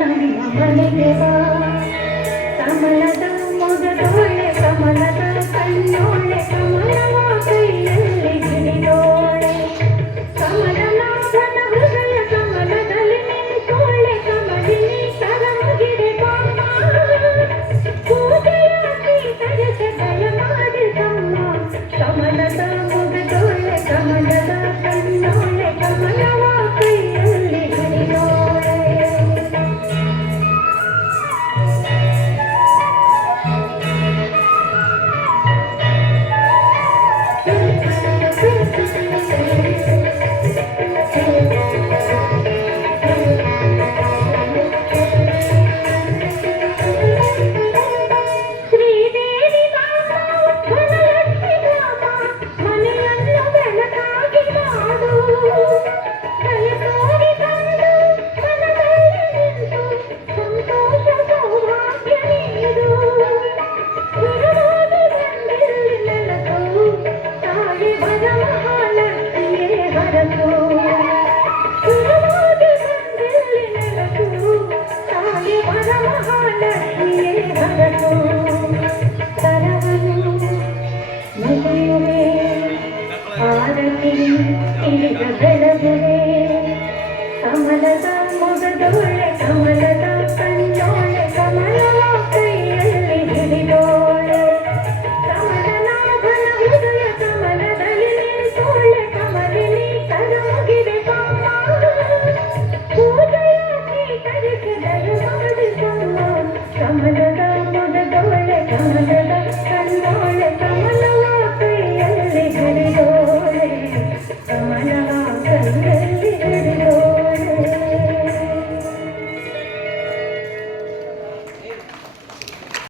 ನಮ್ಮ ಮನೆಗೆ ಬಾ ಕಮಲದ ಮೊಗದೊಳೆ ಕಮಲದ ಕಣ್ಣೋಳೆ ಕಮಲವ ಕೈಯಲ್ಲಿ ಹಿಡಿದೋಳೆ ಕಮಲನಾಭನ ಹೃದಯ ಕಮಲದಲ್ಲಿ ನಿಂತೋಳೆ ಕಮಲಿನಿ ಕರಮುಗಿದೆ ಬಾಮ್ಮ ಪೂಜೆಯ ಪೀಠದ ದಯ ಮಾಡಿದಮ್ಮ ಕಮಲದ ಮೊಗದೊಳೆ ಕಮಲದ ಕಣ್ಣೋಳೆ ಕಮಲವ ಕೈಯಲ್ಲಿ ಹಿಡಿದೋಳೆ ಶ್ರೀದೇವಿ ಬಾಮ ಧನಲಕ್ಷ್ಮಿ ಬಾಮ ಮನೆಯನ್ನು ಬೆಳಕಾಗಿ ಮಾಡು ದಯ ತೋರಿ ಬಂದು ಮನದಲ್ಲಿ ನಿಂತು ಸಂತೋಷ ಸೌಭಾಗ್ಯ ನೀಡು ಗುರುವಾಗಿ ಬಂದಿಲ್ಲಿ ನೆಲಸು ತಾಯಿ ವರಮಹಾಲಕ್ಷ್ಮಿಯೇ ಹರಸು ಗುರುವಾಗಿ ಬಂದಿಲ್ಲಿ ನೆಲಸು ತಾಯಿ ವರಮಹಾಲಕ್ಷ್ಮಿಯೇ ಹರಸು